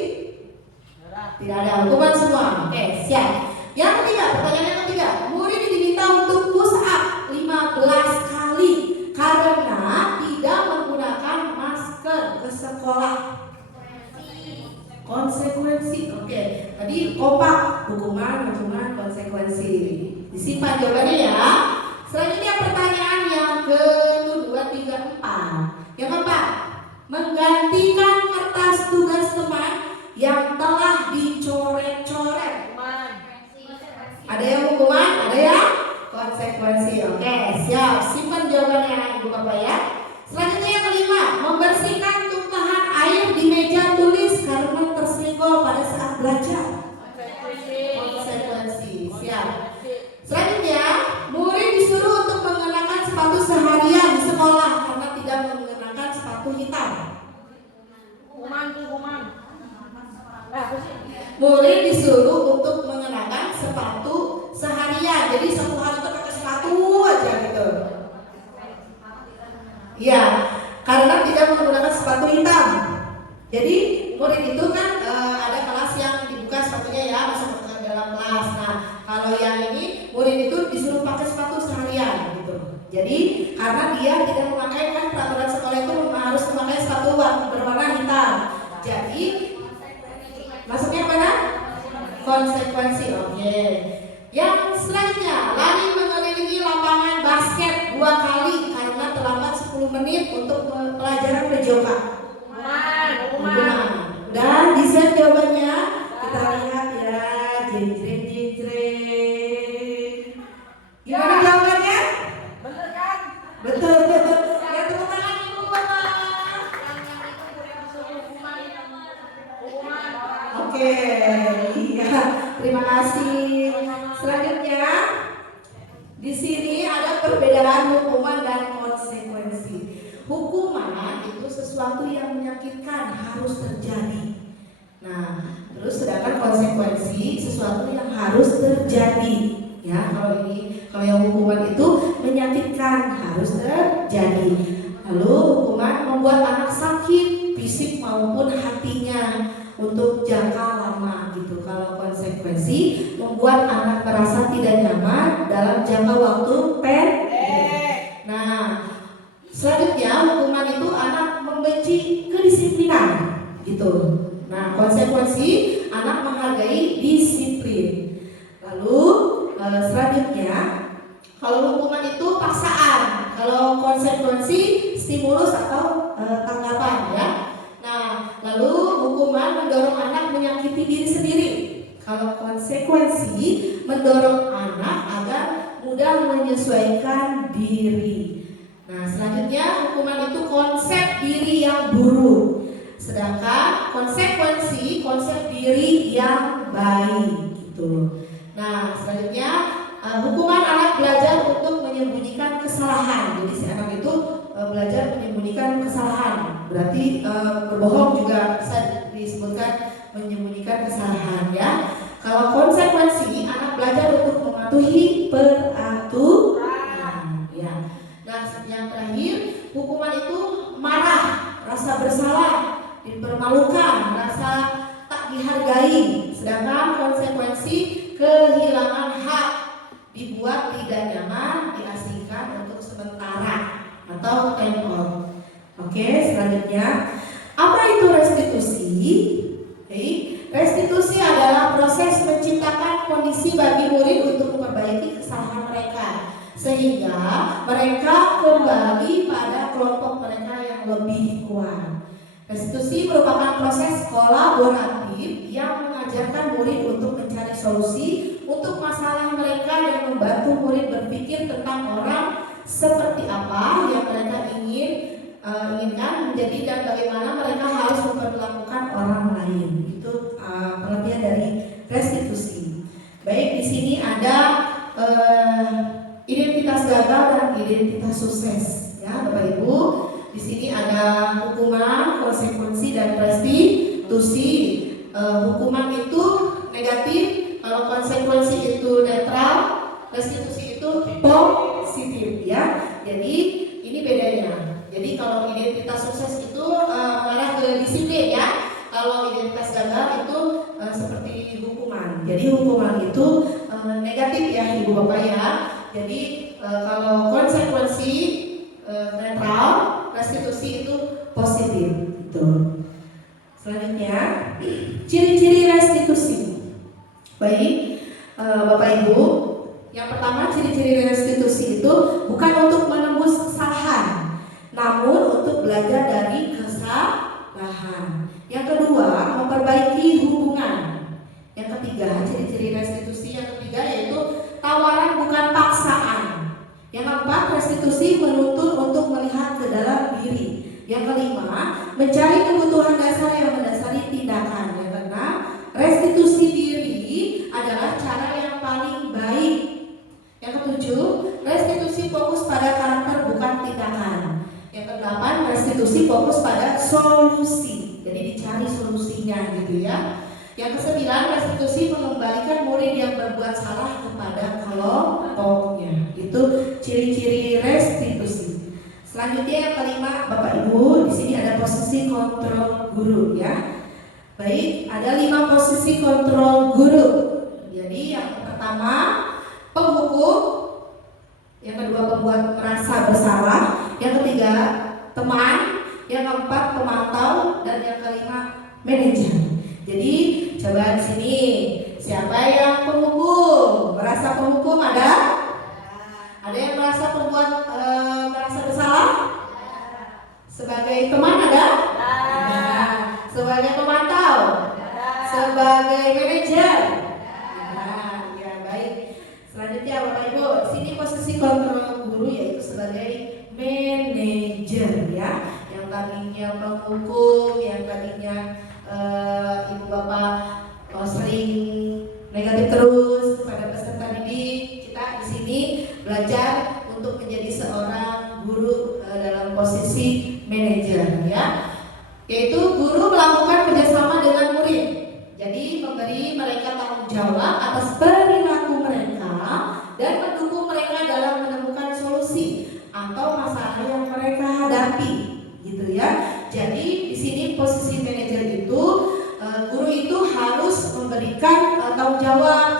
Tidak ada, hukuman semua. Oke, siap. Yang ketiga, pertanyaan yang ketiga, murid diminta untuk push up 15 kali karena tidak menggunakan masker ke sekolah. Konsekuensi. Oke, tadi kompak, hukuman, konsekuensi. Disimpan jawabannya ya. Selanjutnya pertanyaan yang kedua, 3, 4. Yang keempat, menggantikan kertas tugas teman yang telah dicoret-coret. Ada yang hukuman, ada yang konsekuensi. Oke, siap. Simpan jawabannya Ibu Bapak ya. Selanjutnya yang kelima, membersihkan tumpahan air di meja tulis karena tersenggol pada saat belajar. Konsekuensi. Siap. Selanjutnya, murid disuruh untuk mengenakan sepatu seharian di sekolah karena tidak mengenakan sepatu hitam. Hukuman. Murid disuruh untuk mengenakan sepatu seharian. Jadi satu hari itu pakai sepatu aja gitu. Ya, karena tidak menggunakan sepatu hitam. Jadi murid itu kan ada kelas yang dibuka sepatunya ya, masuk ke dalam kelas. Nah, kalau yang ini murid itu disuruh pakai sepatu seharian gitu. Jadi karena dia tidak memakai, kan peraturan sekolah itu harus memakai sepatu berwarna hitam. Jadi masuknya mana? Konsekuensi. Oke. Yang selanjutnya, lari mengelilingi lapangan basket 2 kali karena terlambat 10 menit untuk pelajaran PJOK. Hukuman. Udah? jawabannya? Kita lihat ya. Jeng jeng jeng. Gimana jawabannya? Bener kan? Betul. Ya tepuk tangan ibu bapak. Oke, iya. Terima kasih. Selanjutnya, di sini ada perbedaan hukuman dan konsekuensi. Hukuman itu sesuatu yang menyakitkan harus terjadi. Nah, terus sedangkan konsekuensi sesuatu yang harus terjadi. Ya, kalau yang hukuman itu menyakitkan harus terjadi. Lalu hukuman membuat anak sakit fisik maupun hatinya untuk jangka lama gitu. Kalau konsekuensi membuat anak merasa tidak nyaman dalam jangka waktu pendek. Nah, selanjutnya hukuman itu anak membenci kedisiplinan gitu. Nah, konsekuensi anak menghargai disiplin. Lalu selanjutnya, kalau hukuman itu paksaan, kalau konsekuensi stimulus atau tanggapan ya. Nah, lalu hukuman mendorong anak menyakiti diri sendiri. Kalau konsekuensi mendorong anak agar mudah menyesuaikan diri. Nah, selanjutnya hukuman itu konsep diri yang buruk. Sedangkan konsekuensi konsep diri yang baik gitu. Nah, selanjutnya hukuman anak belajar untuk menyembunyikan kesalahan. Jadi si anak itu belajar menyembunyikan kesalahan. Berarti berbohong juga bisa disebutkan menyembunyikan kesalahan ya. Kalau konsekuensi anak belajar untuk mematuhi peraturan ya. Nah, yang terakhir hukuman itu marah, rasa bersalah, dipermalukan, merasa tak dihargai. Sedangkan konsekuensi kehilangan hak, dibuat tidak nyaman, diasingkan untuk sementara atau time out. Oke, selanjutnya apa itu restitusi? Restitusi adalah proses menciptakan kondisi bagi murid untuk memperbaiki kesalahan mereka sehingga mereka kembali pada kelompok mereka yang lebih kuat. Restitusi merupakan proses kolaboratif yang mengajarkan murid untuk mencari solusi untuk masalah mereka dan membantu murid berpikir tentang orang seperti apa yang mereka inginkan menjadi dan bagaimana mereka harus memperlakukan orang lain. Itu pengertian dari restitusi. Baik, di sini ada identitas gagal dan identitas sukses. Ya, Bapak Ibu. Di sini ada hukuman, konsekuensi dan restitusi. Hukuman itu negatif, kalau konsekuensi itu netral, restitusi itu positif ya. Jadi ini bedanya. Jadi kalau identitas sukses itu mengarah ke disiplin ya. Kalau identitas gagal itu seperti hukuman. Jadi hukuman itu negatif ya Ibu Bapak ya. Jadi kalau konsekuensi netral, restitusi itu positif gitu. Selanjutnya, ciri-ciri restitusi. Baik, Bapak Ibu, yang pertama ciri-ciri restitusi itu bukan untuk menembus kesalahan, namun untuk belajar dari kesalahan. Yang kedua, memperbaiki hubungan. Yang ketiga, ciri-ciri restitusi yang ketiga yaitu tawaran bukan paksaan. Yang keempat, restitusi menuntut untuk melihat ke dalam diri. Yang kelima, mencari kebutuhan dasar yang mendasari tindakan. Yang keenam, restitusi diri adalah cara yang paling baik. Yang ketujuh, restitusi fokus pada karakter bukan tindakan. Yang kedelapan, restitusi fokus pada solusi. Jadi dicari solusinya gitu ya. Yang kesembilan, restitusi mengembalikan murid yang berbuat salah kepada kelompoknya. Itu ciri-ciri restitusi. Selanjutnya yang kelima, Bapak Ibu, di sini ada posisi kontrol guru ya. Baik, ada 5 posisi kontrol guru. Jadi yang pertama penghukum, yang kedua pembuat merasa bersalah, yang ketiga teman, yang keempat pemantau, dan yang kelima manajer. Jadi coba di sini siapa yang penghukum? Merasa penghukum ada? Ada yang merasa pembuat merasa bersalah? Sebagai teman ada? Sebagai pemantau? sebagai manajer. Nah, ya baik. Selanjutnya Bapak Ibu, sini posisi kontrol guru yaitu sebagai manajer ya. Yang tadinya penghukum, yang tadinya Ibu Bapak sering negatif terus pada peserta didik, kita di sini belajar untuk menjadi seorang guru dalam posisi manajer ya, yaitu guru melakukan kerjasama dengan murid, jadi memberi mereka tanggung jawab atas perilaku mereka dan mendukung mereka dalam menemukan solusi atau masalah yang mereka hadapi, gitu ya. Jadi di sini posisi manajer itu guru itu harus memberikan tanggung jawab,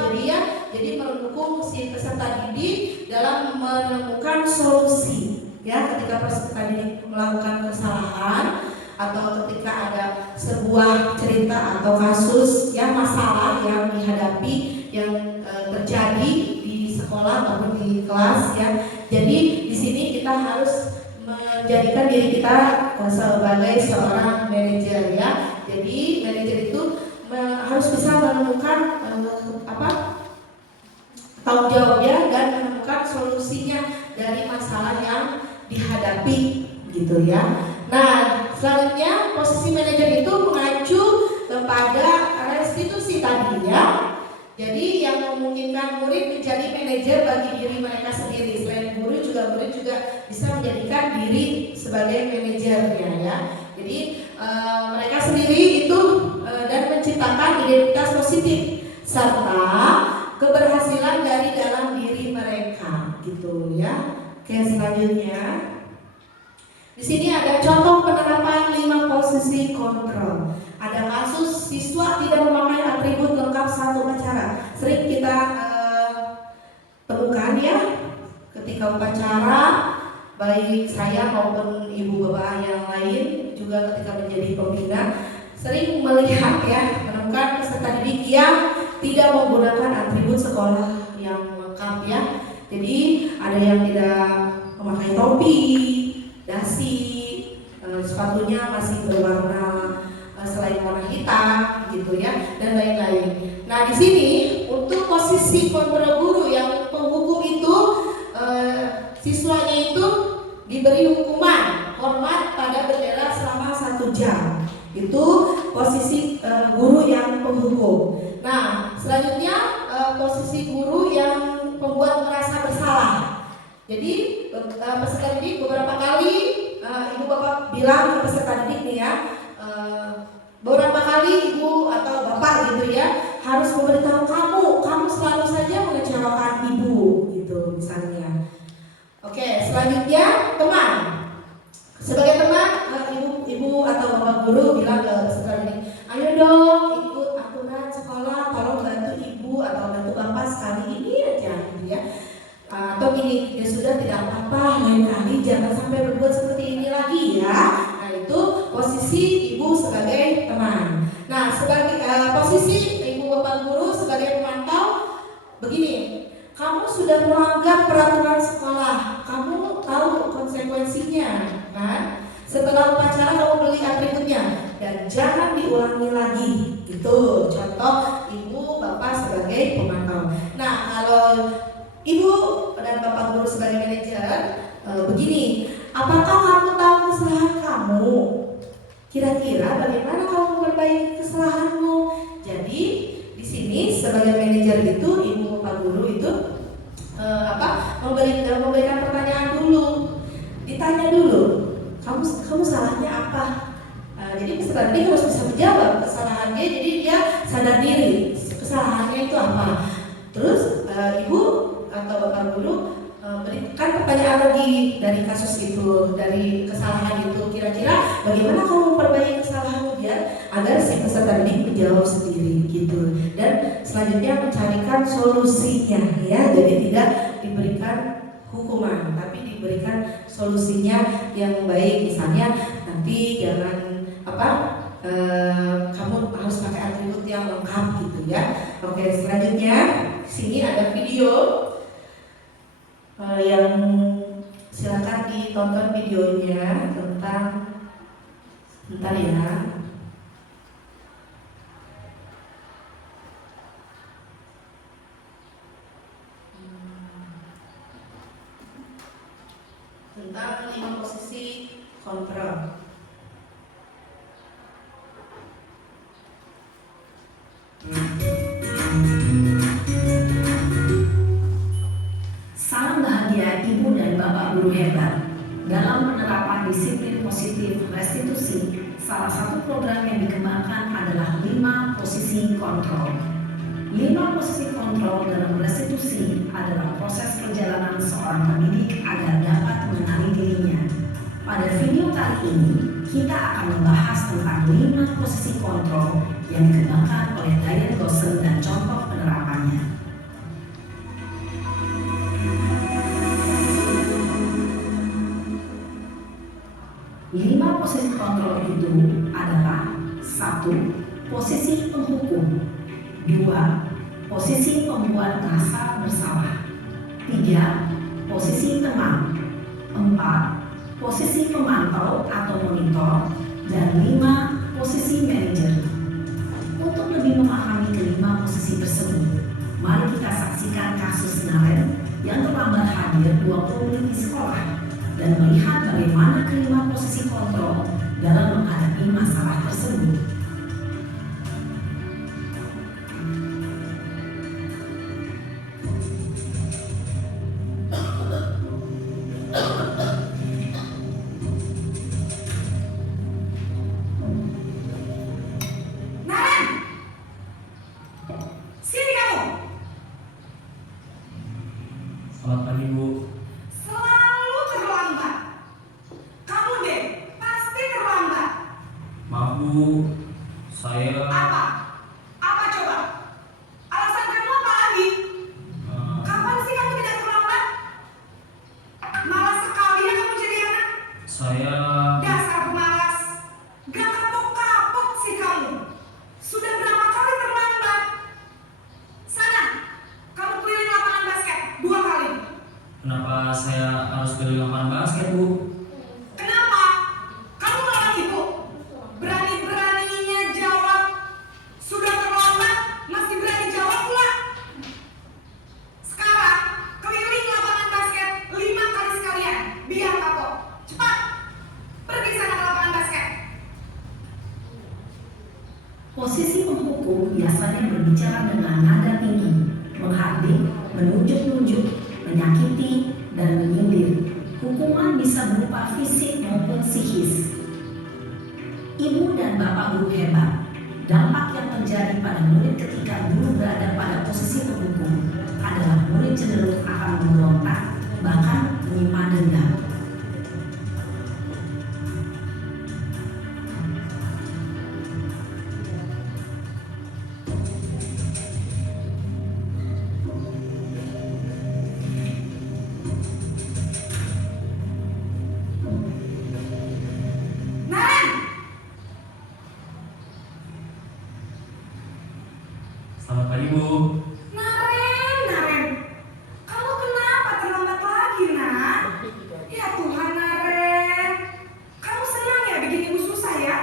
jadi mendukung si peserta didik dalam menemukan solusi ya ketika peserta didik melakukan kesalahan atau ketika ada sebuah cerita atau kasus ya, masalah yang dihadapi yang terjadi di sekolah maupun di kelas ya. Jadi di sini kita harus menjadikan diri kita sebagai seorang manajer ya. Jadi manajer itu harus bisa menemukan tanggung jawabnya dan menemukan solusinya dari masalah yang dihadapi, gitu ya. Nah, selanjutnya posisi manajer itu mengacu kepada restitusi tadi ya. Jadi yang memungkinkan murid menjadi manajer bagi diri mereka sendiri. Selain murid juga bisa menjadikan diri sebagai manajernya ya. Jadi mereka sendiri itu dan menciptakan identitas positif serta keberhasilan dari dalam diri mereka, gitu ya. Oke, selanjutnya di sini ada contoh penerapan 5 posisi kontrol. Ada kasus siswa tidak memakai atribut lengkap saat upacara. Sering kita temukan ya ketika upacara, baik saya maupun ibu bapak yang lain juga ketika menjadi pembina sering melihat ya, menemukan peserta didik yang tidak menggunakan atribut sekolah yang lengkap ya. Jadi ada yang tidak memakai topi, dasi, sepatunya masih berwarna selain warna hitam gitu ya, dan lain-lain. Nah di sini untuk posisi kontrol guru yang penghukum itu siswanya itu diberi hukuman hormat pada bendera selama 1 jam. Itu posisi guru yang penghukum. Nah selanjutnya posisi guru yang pembuat merasa bersalah. Jadi peserta didik beberapa kali ibu bapak bilang ke peserta didik nih ya, beberapa kali ibu atau bapak gitu ya harus memberitahu kamu selalu saja mengecewakan ibu gitu misalnya. Oke, selanjutnya teman. Sebagai teman, ibu atau bapak guru bilang ke peserta didik, ayo dong ikut aturan sekolah, tolong bantu ibu atau bantu bapak sekali ini aja gitu ya. Atau gini, ya sudah tidak apa-apa, lain kali jangan sampai berbuat seperti ini lagi ya. Nah itu posisi ibu sebagai teman. Nah sebagai posisi ibu bapak guru sebagai pemantau, begini, kamu sudah melanggar peraturan sekolah, kamu tahu konsekuensinya kan? Setelah upacara kamu beli atributnya dan jangan diulangi lagi. Gitu, contoh ibu bapak sebagai pemantau. Nah kalau ibu dan bapak guru sebagai manajer, begini, apakah kamu tahu kesalahan kamu? Kira-kira bagaimana kamu memperbaiki kesalahanmu? Jadi di sini sebagai manajer itu ibu bapak guru itu memberikan pertanyaan dulu, ditanya dulu, kamu salahnya apa? Jadi peserta didik harus bisa menjawab kesalahannya, jadi dia sadar diri kesalahannya itu apa. Terus ibu atau bapak guru berikan pertanyaan lagi dari kasus itu, dari kesalahan itu, kira-kira bagaimana kamu memperbaiki kesalahanmu biar agar si peserta didik menjawab sendiri gitu. Dan selanjutnya mencarikan solusinya ya, jadi tidak diberikan hukuman tapi diberikan solusinya yang baik. Misalnya nanti jangan kamu harus pakai atribut yang lengkap gitu ya. Oke, selanjutnya sini ada video yang silakan ditonton videonya tentang, bentar ya. tentang 5 posisi kontrol. Salam bahagia Ibu dan Bapak guru hebat. Dalam penerapan disiplin positif restitusi, salah satu program yang dikembangkan adalah 5 posisi kontrol. 5 posisi kontrol dalam restitusi adalah proses perjalanan seorang pendidik agar dapat mengenali dirinya. Pada video kali ini, kita akan membahas tentang 5 posisi kontrol yang dikembangkan oleh Diane Gosling dan contoh penerapannya. 5 posisi kontrol itu adalah 1. Posisi penghukum, 2. Posisi pembuat rasa bersalah, 3. Posisi teman, 4. Posisi pemantau atau monitor, dan 5. Posisi manajer. Untuk lebih memahami kelima posisi tersebut, mari kita saksikan kasus Naren yang terlambat hadir 20 menit di sekolah dan melihat bagaimana kelima posisi kontrol dalam menghadapi masalah tersebut. Naren, sini kamu. Selamat pagi, Bu. Selalu terlambat. Kamu deh, pasti terlambat. Maaf, Bu. Saya Apa? Apa coba? Alasan kamu apa lagi? eh, Kapan sih kamu tidak terlambat? Malas sekali ya kamu jadi anak. saya Dasar pemalas. Gak kapok-kapok sih kamu. Sudah berapa kali terlambat? Sana, kamu keliling lapangan basket 2 kali. kenapa saya harus keliling lapangan basket, Bu? Kenapa? Kamu melawan ibu? Berani-beraninya jawab. Sudah terlambat, masih berani jawab pula. Sekarang, keliling lapangan basket 5 kali sekalian. Biar kapok. Cepat. Pergi sana ke lapangan basket. Posisi penghukum biasanya berbicara dengan nada tinggi, menghardik, menunjuk-nunjuk, menyakiti, dan menyindir. Hukuman bisa berupa fisik maupun psikis. Ibu dan Bapak guru hebat, dampak yang terjadi pada murid ketika guru berada pada posisi penghukum adalah murid cenderung akan memberontak, bahkan menyimpan dendam. Naren, Selamat pagi, Bu. Naren. Kamu kenapa terlambat lagi, nak? Ya Tuhan, Naren. Kamu senang ya bikin ibu susah ya?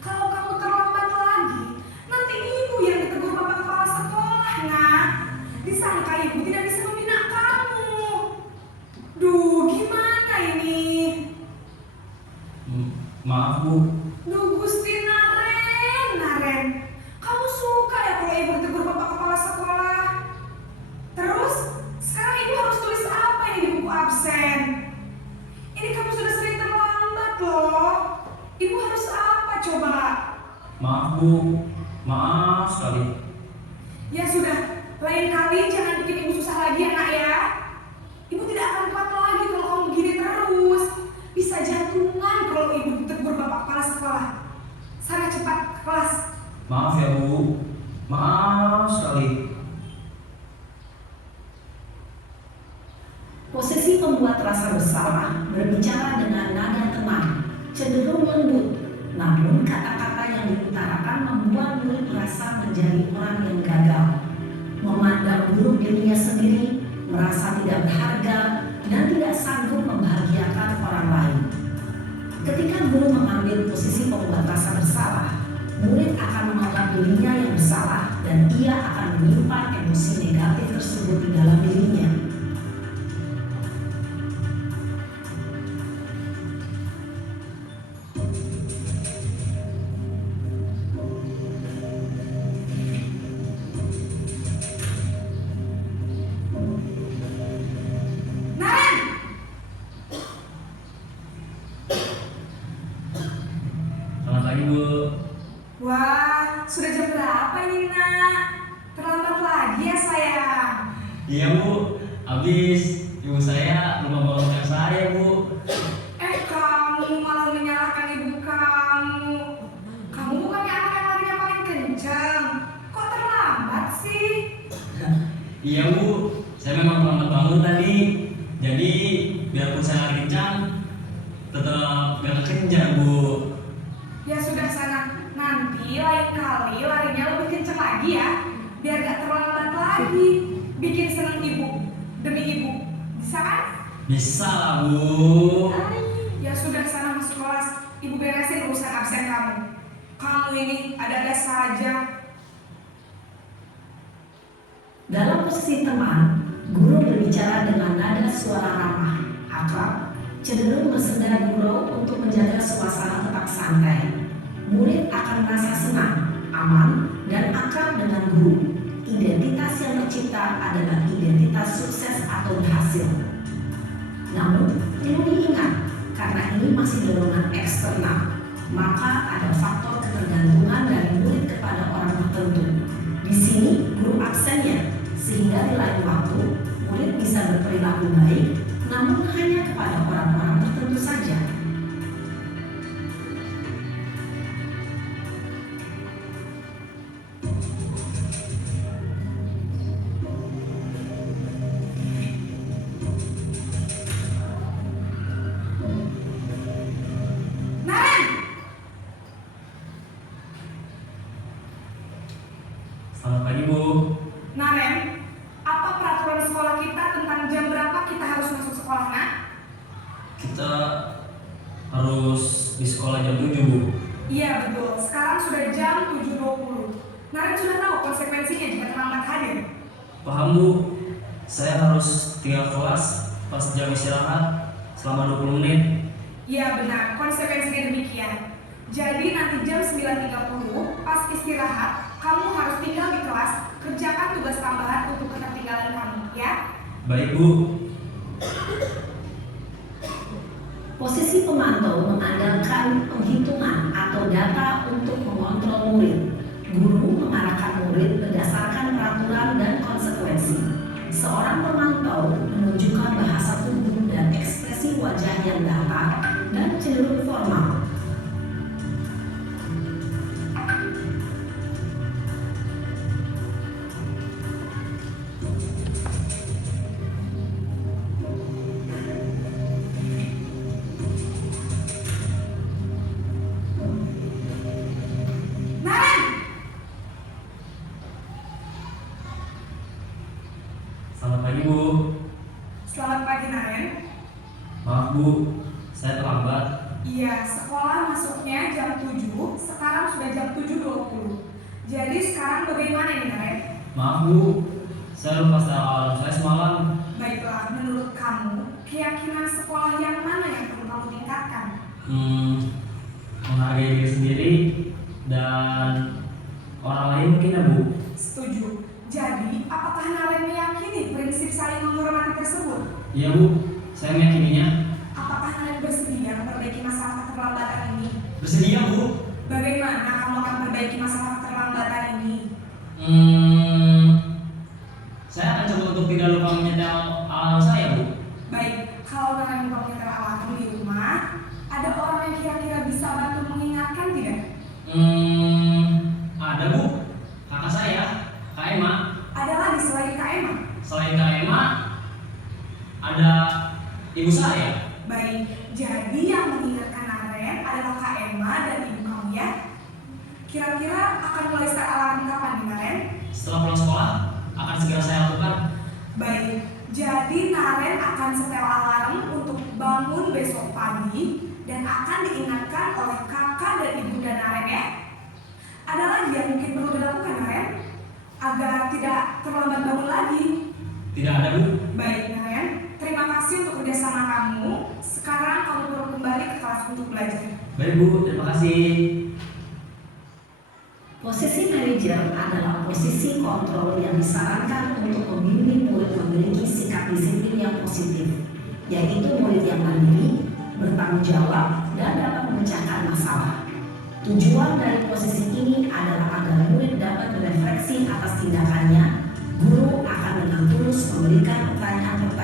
Kalau kamu terlambat lagi, nanti ibu yang ditegur bapak kepala sekolah, nak. Disangka ibu tidak bisa membina kamu. Duh, gimana ini? Maaf, Bu. Duh, Gusti Naren. Kamu suka ya kalau ibu ditegur bapak kepala sekolah? Terus, sekarang ibu harus tulis apa ini di buku absen? Ini kamu sudah sering terlambat loh. Ibu harus apa coba? Maaf, Bu. Maaf sekali. Ya sudah, lain kali jangan bikin ibu susah lagi ya nak ya. Ibu tidak akan kuat lagi kalau kamu begini terus. Bisa jantungan kalau ibu ditegur bapak kepala sekolah. Sana cepat ke kelas. Maaf ya, Bu. Maaf sekali. Posisi pembuat rasa bersalah berbicara dengan nada tenang, cenderung lembut, namun kata-kata yang diutarakan membuat murid merasa menjadi orang yang gagal, memandang buruk dirinya sendiri, merasa tidak berharga, dan tidak sanggup membahagiakan orang lain. Ketika guru mengambil posisi pembuat rasa bersalah, murid akan menganggap dirinya yang bersalah dan ia akan menyimpan emosi negatif tersebut di dalam dirinya. ini nak? Terlambat lagi ya sayang? Iya Bu, habis ibu saya lupa bangun saya Bu. Kamu malah menyalahkan ibu kamu. Kamu bukannya anak yang larinya paling kencang. Kok terlambat sih? Iya Bu, saya memang terlambat bangun tadi. Jadi biarpun saya lari kencang, tetap gak kekejar Bu. Ya sudah sana, nanti lain kali larinya lebih kencang lagi ya. Biar gak terlambat lagi. Bikin seneng ibu, demi ibu. Bisa kan? Bisa lah Bu. Ya sudah sana masuk kelas. Ibu beresin urusan absen kamu. Kamu ini ada-ada saja. Dalam posisi teman, guru berbicara dengan nada suara ramah, akrab, cenderung bersenda gurau untuk menjaga suasana tetap santai. Murid akan merasa senang, aman, dan akrab dengan guru. Identitas yang tercipta adalah identitas sukses atau berhasil. Namun, perlu diingat, karena ini masih dorongan eksternal, maka ada faktor ketergantungan dari murid kepada orang tertentu. Di sini, guru absennya, sehingga di lain waktu, murid bisa berperilaku baik, namun hanya kepada orang-orang tertentu saja. Naren! Selamat pagi Bu. Naren, apa peraturan sekolah kita tentang jam berapa kita harus masuk sekolah, nak? Kita harus di sekolah jam 7 Bu. Iya betul, sekarang sudah jam 7.20. Naren sudah tahu konsekuensinya jika terlambat hadir. Paham Bu, saya harus tinggal kelas pas jam istirahat selama 20 menit. Iya benar, konsekuensinya demikian. Jadi nanti jam 9.30 pas istirahat, kamu harus tinggal di kelas, kerjakan tugas tambahan untuk ketertinggalan kamu, ya? Baik Bu. Posisi pemantau mengandalkan penghitungan atau data untuk mengontrol murid. Guru mengarahkan murid berdasarkan peraturan dan konsekuensi. Seorang pemantau menunjukkan bahasa tubuh dan ekspresi wajah yang datar dan cenderung formal. Naren! Selamat pagi Bu. Selamat pagi Naren. Maaf Bu, saya terlambat. Iya, sekolah masuknya jam 7, sekarang sudah jam 7.20. Jadi sekarang bagaimana nih Naren? Maaf Bu, saya lupa setel alarm saya semalam. Baiklah, menurut kamu, keyakinan sekolah yang mana yang perlu kamu tingkatkan? Menghargai diri sendiri dan orang lain mungkin ya Bu. Setuju. Jadi, apakah Naren meyakini prinsip saling menghormati tersebut? Iya Bu, saya meyakininya. Apakah Naren bersedia memperbaiki masalah keterlambatan ini? Bersedia Bu. Bagaimana kamu akan memperbaiki masalah keterlambatan ini? Saya akan coba untuk tidak lupa menyetel alarm saya Bu. Baik, kalau Naren lupa menyetel alarm di rumah, ada orang yang kira-kira bisa bantu mengingatkan tidak? Ada Bu, kakak saya, Kak Emma. Ada lagi selain Kak Emma? Selain Kak Emma, ada ibu saya. Baik, jadi yang mengingatkan Naren adalah Kak Emma dan ibu kamu ya? Kira-kira akan mulai start alarm kapan nih Naren? Setelah pulang sekolah, akan segera saya lakukan. Baik, jadi Naren akan setel alarm untuk bangun besok pagi dan akan diingatkan oleh kakak dan ibunda Naren ya. Ada lagi yang mungkin perlu dilakukan Naren agar tidak terlambat bangun lagi? Tidak ada Bu. Baik Naren, terima kasih untuk kerjasama kamu. Sekarang kamu perlu kembali ke kelas untuk belajar. Baik Bu, terima kasih. Posisi manajer adalah posisi kontrol yang disarankan untuk membimbing murid memiliki sikap disiplin yang positif, yaitu murid yang mandiri, bertanggung jawab, dan dapat memecahkan masalah. Tujuan dari posisi ini adalah agar murid dapat berefleksi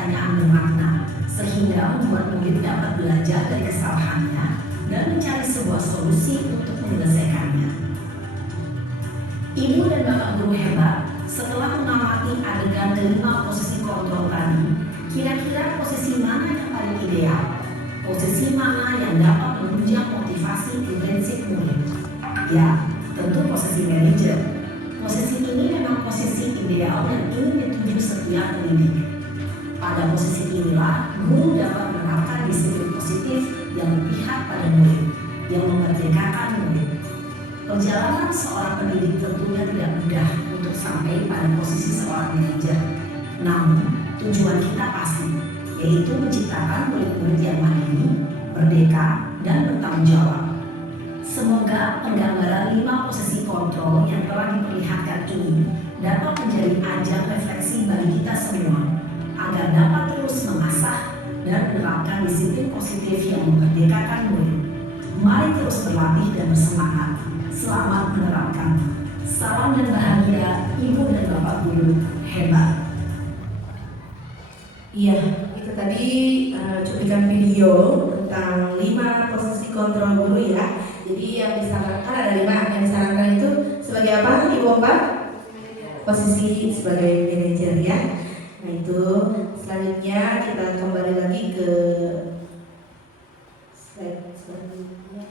pertanyaan bermakna, sehingga membuat murid dapat belajar dari kesalahannya dan mencari sebuah solusi untuk menyelesaikannya. Ibu dan bapak guru hebat, setelah mengamati adegan 5 posisi kontrol tadi, kira-kira posisi mana yang paling ideal? Posisi mana yang dapat menunjang motivasi intrinsik murid? Ya, tentu posisi manajer. Posisi ini memang posisi ideal yang ingin dituju setiap pendidik. Pada posisi inilah, guru dapat menerapkan disiplin positif yang berpihak pada murid, yang memerdekakan murid. Perjalanan seorang pendidik tentunya tidak mudah untuk sampai pada posisi seorang manajer. Namun, tujuan kita pasti, yaitu menciptakan murid-murid yang mandiri, merdeka, dan bertanggung jawab. Semoga penggambaran 5 posisi kontrol yang telah diperlihatkan ini dapat menjadi ajang refleksi bagi kita semua, agar dapat terus mengasah dan menerapkan disiplin positif yang memerdekakan murid. Mari terus berlatih dan bersemangat. Selamat menerapkan. Salam dan bahagia, Ibu dan Bapak Guru hebat. Iya, itu tadi cuplikan video tentang 5 posisi kontrol guru ya. Jadi yang disarankan ada 5, yang disarankan itu sebagai apa Ibu Bapak? Posisi sebagai manajer ya. Nah itu selanjutnya kita kembali lagi ke slide selanjutnya.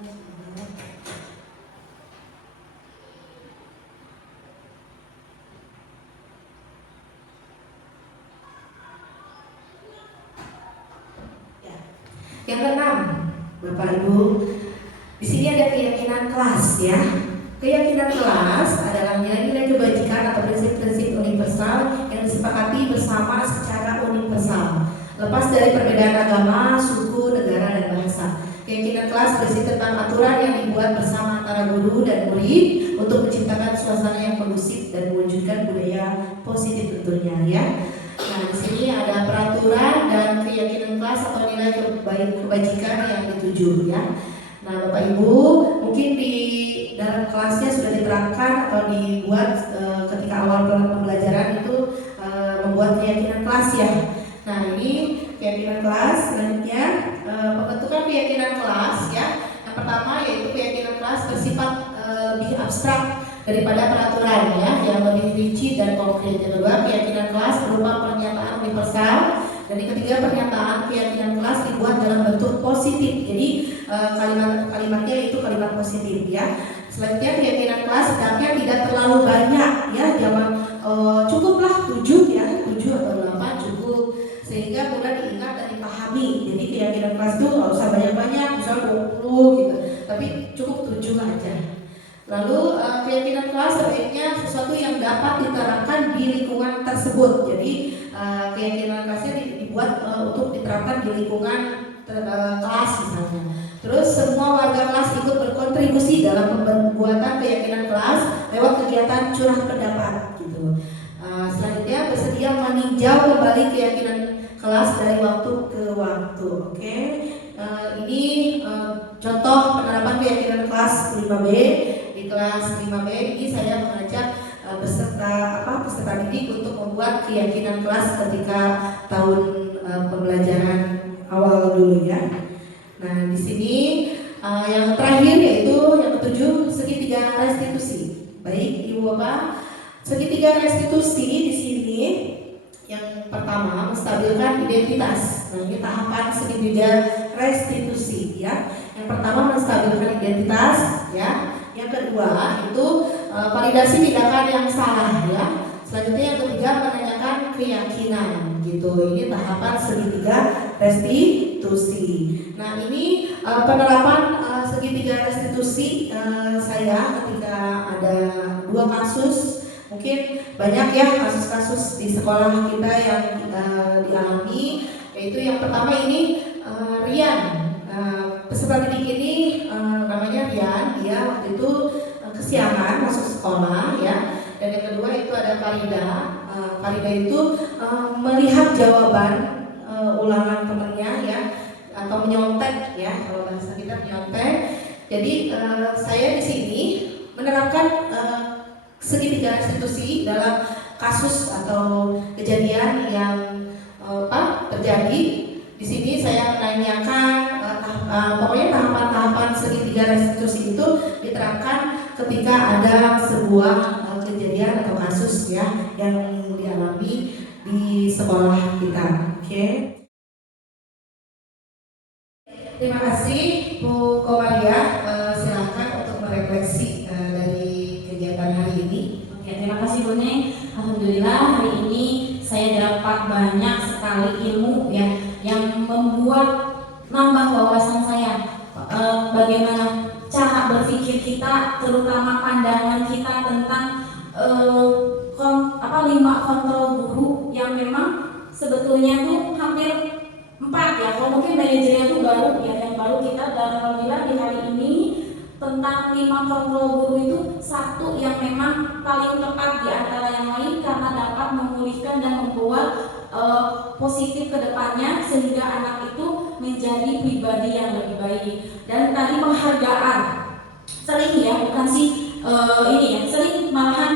Yang keenam, Bapak Ibu, di sini ada keyakinan kelas ya. Keyakinan kelas adalah nilai-nilai kebajikan atau prinsip-prinsip universal yang disepakati bersama secara universal, lepas dari perbedaan agama, suku, negara, dan bahasa. Keyakinan kelas berisi tentang aturan yang dibuat bersama antara guru dan murid untuk menciptakan suasana yang kondusif dan mewujudkan budaya positif tentunya ya. Nah, di sini ada peraturan dan keyakinan kelas atau nilai kebajikan yang dituju ya. Nah, Bapak Ibu, mungkin di dalam kelasnya sudah diterangkan atau dibuat ketika awal pembelajaran itu membuat keyakinan kelas ya. Nah, ini keyakinan kelas. Selanjutnya pembentukan keyakinan kelas ya. Yang pertama yaitu keyakinan kelas bersifat lebih abstrak daripada peraturan ya, yang lebih rinci dan konkret. Yang kedua, keyakinan kelas berupa pernyataan universal. Dan yang ketiga, pernyataan keyakinan kelas dibuat dalam bentuk positif. Jadi kalimatnya itu kalimat positif ya. Selanjutnya, keyakinan kelas hendaknya tidak terlalu banyak ya, jangan cukuplah 7 ya, 7 atau 8 cukup, sehingga mudah diingat dan dipahami. Jadi keyakinan kelas itu nggak usah banyak-banyak, misalnya 20 gitu, tapi cukup 7 aja. Lalu keyakinan kelas sebaiknya sesuatu yang dapat diterapkan di lingkungan tersebut. Jadi keyakinan kelasnya dibuat untuk diterapkan di lingkungan kelas misalnya. Terus semua warga kelas ikut berkontribusi dalam pembuatan keyakinan kelas lewat kegiatan curah pendapat gitu. Selanjutnya bersedia meninjau kembali keyakinan kelas dari waktu ke waktu. Oke. Ini contoh penerapan keyakinan kelas 5B. Di kelas 5B ini saya mengajak peserta didik untuk membuat keyakinan kelas ketika tahun pembelajaran awal dulu ya. Nah, di sini yang terakhir yaitu yang ketujuh, segitiga restitusi. Baik, Ibu Bapak, segitiga restitusi di sini yang pertama menstabilkan identitas. Nah, ini tahapan segitiga restitusi ya. Yang pertama menstabilkan identitas ya. Yang kedua itu validasi tindakan yang salah ya. Selanjutnya yang ketiga menanyakan keyakinan gitu. Ini tahapan segitiga restitusi. Nah, ini penerapan segitiga restitusi saya ketika ada 2 kasus. Mungkin banyak ya kasus-kasus di sekolah kita yang dialami. Yaitu yang pertama ini Rian. Peserta didik ini namanya Rian, dia waktu itu kesiangan masuk sekolah ya. Dan yang kedua itu ada Farida. Farida itu melihat jawaban ulangan temannya ya, atau menyontek ya, kalau bahasa kita menyontek. Jadi saya di sini menerapkan segitiga restitusi dalam kasus atau kejadian yang terjadi. Di sini saya menanyakan pokoknya tahapan-tahapan segitiga restitusi itu diterapkan ketika ada sebuah kejadian atau kasus ya yang dialami di sekolah kita. Oke. Terima kasih Bu Komaria. Silakan untuk merefleksi dari kegiatan hari ini. Oke, terima kasih Bu Neng. Alhamdulillah hari ini saya dapat banyak sekali ilmu ya yang membuat nambah wawasan saya bagaimana cara berpikir kita, terutama pandangan kita tentang 5 kontrol guru yang memang sebetulnya tuh hampir 4 ya. Kalau mungkin manajernya tuh baru ya, yang baru kita, dan alhamdulillah di hari ini tentang 5 kontrol guru itu satu yang memang paling tepat di antara yang lain karena dapat memulihkan dan membuat positif ke depannya sehingga anak itu menjadi pribadi yang lebih baik. Dan tadi penghargaan sering ya, bukan sih ini ya, sering malahan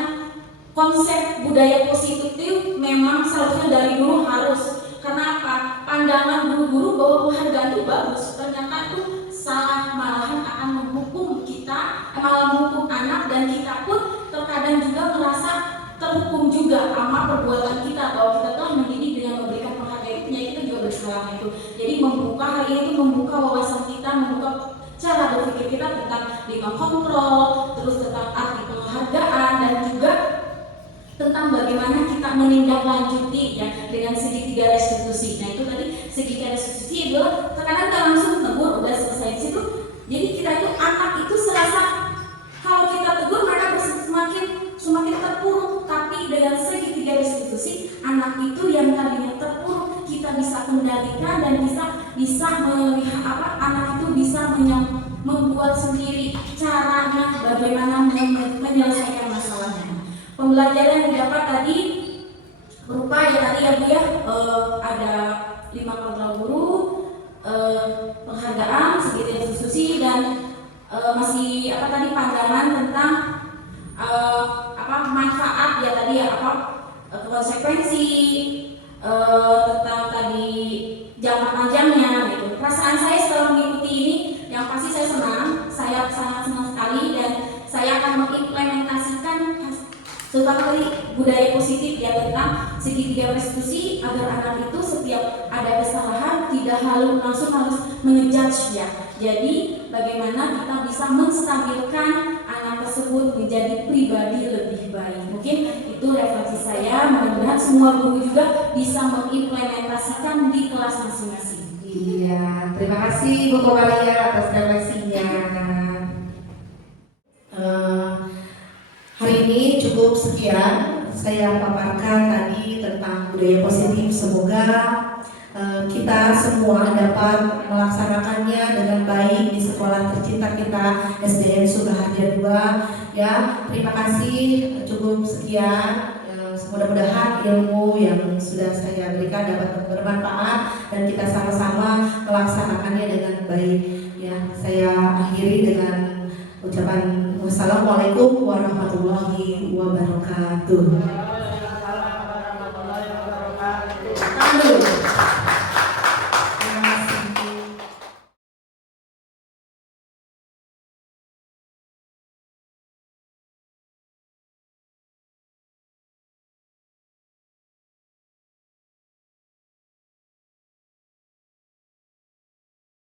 konsep budaya positif itu memang seharusnya dari dulu harus. Kenapa? Pandangan guru-guru bahwa penghargaan itu bagus ternyata itu salah, malahan akan menghukum kita, malah menghukum anak, dan kita pun terkadang juga merasa terhukum juga sama perbuatan kita bahwa kita telah mendidik dengan memberikan penghargaan itu, kita juga bersalah itu. Jadi membuka hari ini itu membuka wawasan kita, membuka cara berpikir kita tentang 5 kontrol, terus tentang arti penghargaan, dan juga tentang bagaimana kita menindaklanjuti ya dengan segitiga restitusi. Nah itu tadi segitiga restitusi adalah terkadang kita langsung tegur udah selesai di situ. Jadi kita itu anak itu serasa kalau kita tegur mereka semakin terpuruk, tapi dengan segitiga restitusi anak itu yang tadinya terpuruk kita bisa kendalikan dan bisa melihat anak itu bisa membuat sendiri caranya bagaimana menyelesaikan masalahnya. Pembelajaran yang didapat tadi berupa ya tadi ya Bu ya, ada 5 kontrol guru, penghargaan, segitiga restitusi, dan masih tadi pandangan tentang manfaat ya tadi ya konsekuensi, tentang tadi jangka panjangnya gitu. Perasaan saya setelah mengikuti ini yang pasti saya senang, saya sangat senang sekali, dan saya akan mengimplementasikan terutama tadi budaya positif ya tentang segitiga restitusi agar anak itu setiap ada kesalahan tidak langsung harus mengejudge ya. Jadi bagaimana kita bisa menstabilkan anak tersebut menjadi pribadi lebih baik. Mungkin itu refleksi saya, mudah-mudahan semua guru juga bisa mengimplementasikan di kelas masing-masing. Iya, terima kasih Bu Komaria atas refleksinya. Hari ini cukup sekian saya paparkan tadi tentang budaya positif. Semoga kita semua dapat melaksanakannya dengan baik di sekolah tercinta kita SDN Sukaharja 2 ya. Terima kasih, cukup sekian. Mudah-mudahan ilmu yang sudah saya berikan dapat bermanfaat dan kita sama-sama melaksanakannya dengan baik ya. Saya akhiri dengan ucapan wassalamualaikum warahmatullahi wabarakatuh.